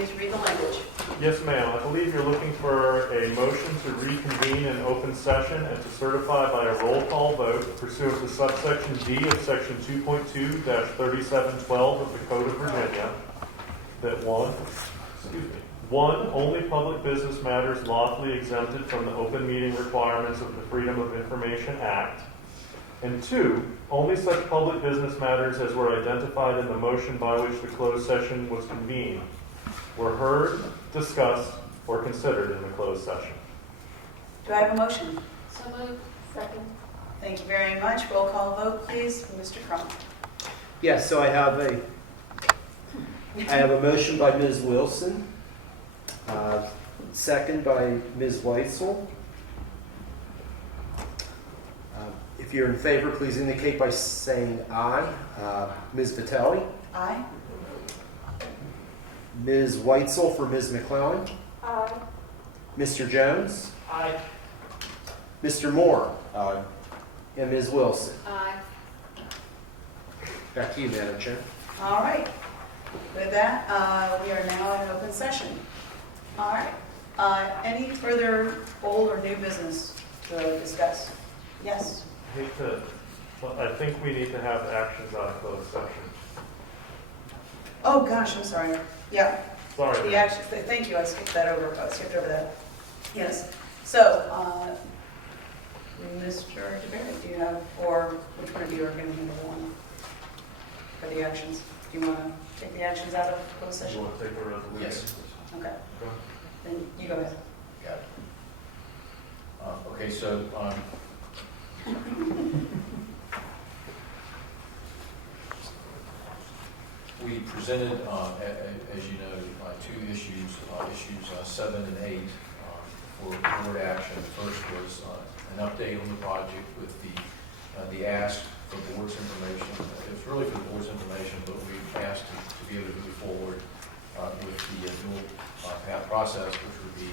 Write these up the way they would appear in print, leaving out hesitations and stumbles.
please read the language. Yes, ma'am. I believe you're looking for a motion to reconvene in open session and to certify by a roll call vote pursuant to subsection D of section 2.2-3712 of the Code of Virginia that one, only public business matters lawfully exempted from the open meeting requirements of the Freedom of Information Act, and 2, only such public business matters as were identified in the motion by which the closed session was convened were heard, discussed, or considered in the closed session. Do I have a motion? So moved. Second. Thank you very much. Roll call vote, please. Mr. Crum. Yes, so I have a motion by Ms. Wilson, second by Ms. Weitzel. If you're in favor, please indicate by saying aye. Ms. Vitelli? Aye. Ms. Weitzel for Ms. McClellan? Aye. Mr. Jones? Aye. Mr. Moore? Aye. And Ms. Wilson? Aye. Back to you, Madam Chair. All right. With that, we are now in open session. All right. Any further old or new business to discuss? Yes. I think we need to have actions out of closed session. Oh, gosh, I'm sorry. Yeah. Sorry. The action, thank you. I skipped that over. I skipped over that. Yes. So, Mr. DeBerry, do you have, or which one of you are going to handle one for the actions? Do you want to take the actions out of closed You session? want to take the resolution? Yes. Okay. Go. Then you go ahead. Got it. Okay, so we presented, as you know, two issues, issues 7 and 8 for board action. The first was an update on the project with the ask for board's information. It's really for the board's information, but we asked to be able to move forward with the dual path process, which would be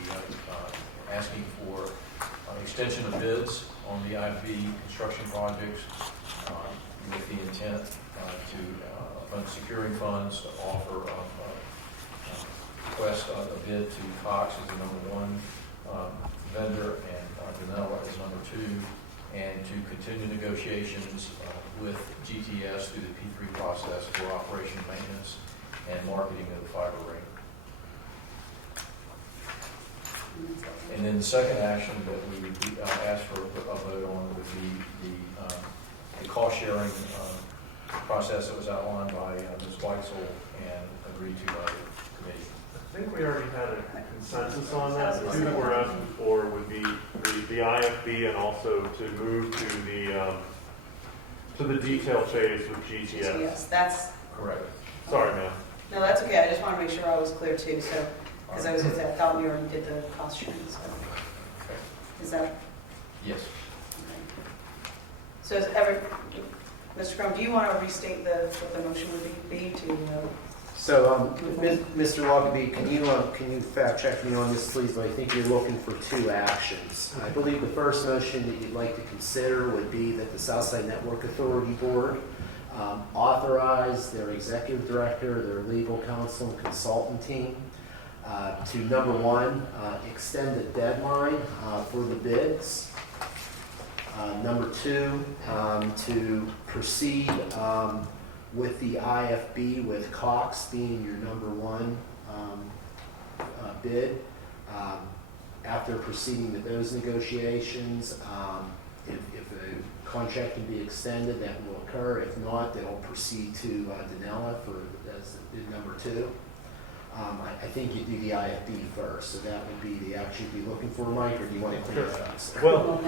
asking for extension of bids on the IFB construction projects with the intent to upon securing funds to offer request a bid to Cox as the number 1 vendor and Danella as number 2, and to continue negotiations with GTS through the P3 process for operation maintenance and marketing of the fiber ring. And then the second action that we would ask for a vote on would be the cost sharing process that was outlined by Ms. Weitzel and agreed to by the committee. I think we already had a consensus on that. The two that we're asking for would be the IFB and also to move to the detail phase with GTS. Yes, that's, Correct. Sorry, ma'am. no, that's okay. I just want to make sure I was clear too. So, because I was going to say, I thought we already did the cost sharing. So, Okay. is that Yes. okay? So, Mr. Crum, do you want to restate what the motion would be to? So, Mr. Loggaby, can you fact check me on this, please? I think you're looking for 2 actions. I believe the first motion that you'd like to consider would be that the Southside Network Authority Board authorize their executive director, their legal counsel, and consultant team to, number 1, extend the deadline for the bids. Number 2, to proceed with the IFB, with Cox being your number 1 bid. After proceeding with those negotiations, if a contract can be extended, that will occur. If not, they'll proceed to Danella as bid number 2. I think you do the IFB first, so that would be the action you'd be looking for, Mike, or do you want to clear that up? Well,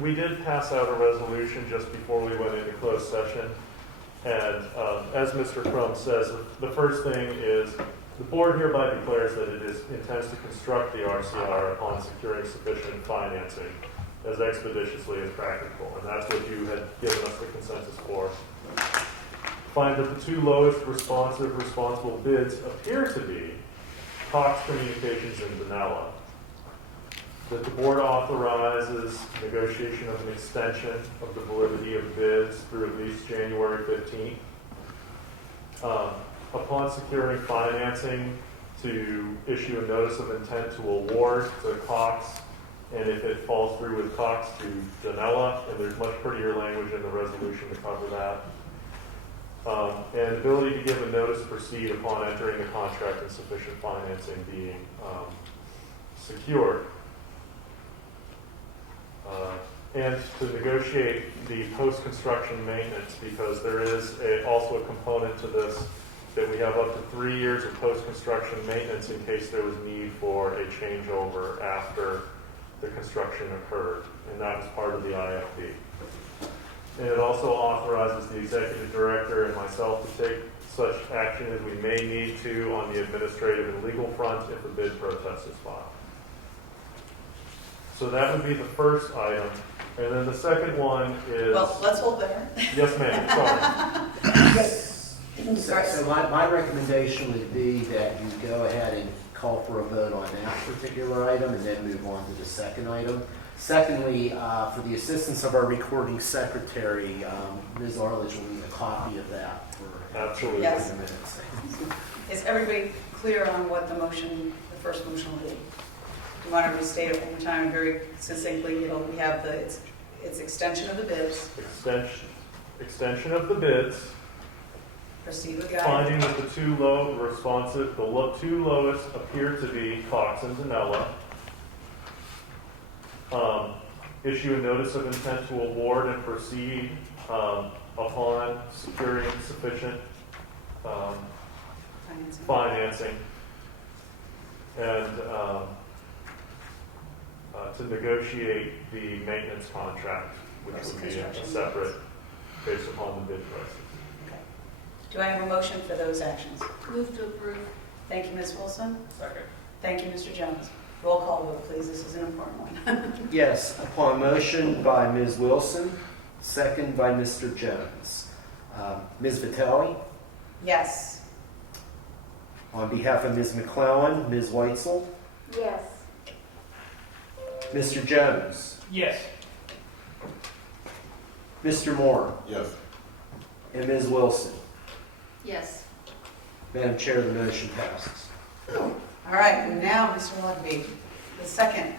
we did pass out a resolution just before we went into closed session. And as Mr. Crum says, the first thing is the board hereby declares that it intends to construct the RCR upon securing sufficient financing as expeditiously as practical. And that's what you had given us the consensus for. Find that the 2 lowest responsible bids appear to be Cox Communications and Danella. That the board authorizes negotiation of an extension of the validity of bids through at least January 15th. Upon securing financing, to issue a notice of intent to award to Cox, and if it falls through with Cox, to Janella, and there's much prettier language in the resolution to cover that. And ability to give a notice to proceed upon entering the contract and sufficient financing being secured. And to negotiate the post-construction maintenance, because there is also a component to this that we have up to 3 years of post-construction maintenance in case there was need for a changeover after the construction occurred, and that was part of the IFP. And it also authorizes the executive director and myself to take such action as we may need to on the administrative and legal front if a bid protest is filed. So that would be the first item. And then the second one is... Well, let's hold there. Yes, ma'am, sorry. So my recommendation would be that you go ahead and call for a vote on that particular item and then move on to the second item. Secondly, for the assistance of our recording secretary, Ms. Arledge will need a copy of that for Absolutely. Yes. the minutes. Is everybody clear on what the motion, the first motion will be? Do you want to restate it one more time very succinctly? We have it's extension of the bids, Extension of the bids, proceed with guidance. finding that the two lowest appear to be Cox and Janella. Issue a notice of intent to award and proceed upon securing sufficient financing, and to negotiate the maintenance contract, which would be a separate based upon the bid prices. Okay. Do I have a motion for those actions? Move to approve. Thank you, Ms. Wilson. Second. Thank you, Mr. Jones. Roll call vote, please. This is an important one. Yes, upon motion by Ms. Wilson, second by Mr. Jones. Ms. Vitale, Yes. on behalf of Ms. McClellan, Ms. Weitzel, Yes. Mr. Jones, Yes. Mr. Moore, Yes. and Ms. Wilson. Yes. Madam Chair, the motion passes. All right, now, Mr. Luckby, the second.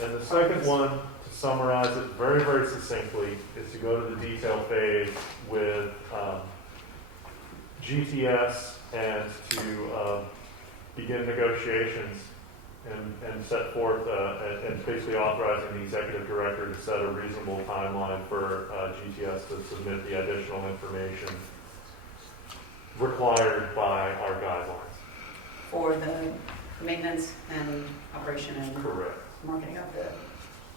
And the second one, to summarize it very, very succinctly, is to go to the detail phase with GTS and to begin negotiations and set forth and basically authorizing the executive director to set a reasonable timeline for GTS to submit the additional information required by our guidelines. For the maintenance and operation and Correct. marketing of the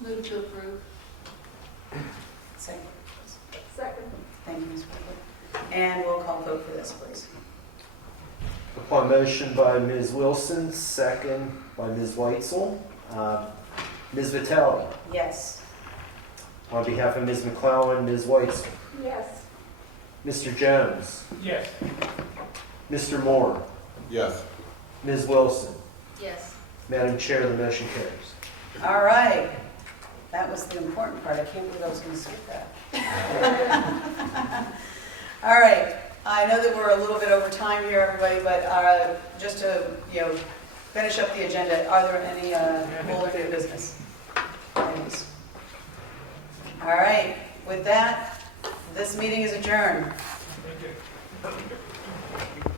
Move to approve. second. Second. Thank you, Ms. Whitworth. And roll call vote for this, please. Upon motion by Ms. Wilson, second by Ms. Weitzel. Ms. Vitale, Yes. on behalf of Ms. McClellan, Ms. Weitzel. Yes. Mr. Jones, Yes. Mr. Moore, Yes. Ms. Wilson. Yes. Madam Chair, the motion carries. All right. That was the important part. I can't believe I was going to skip that. All right. I know that we're a little bit over time here, everybody, but just to, finish up the agenda, are there any old or new business items? All right. With that, this meeting is adjourned. Thank you.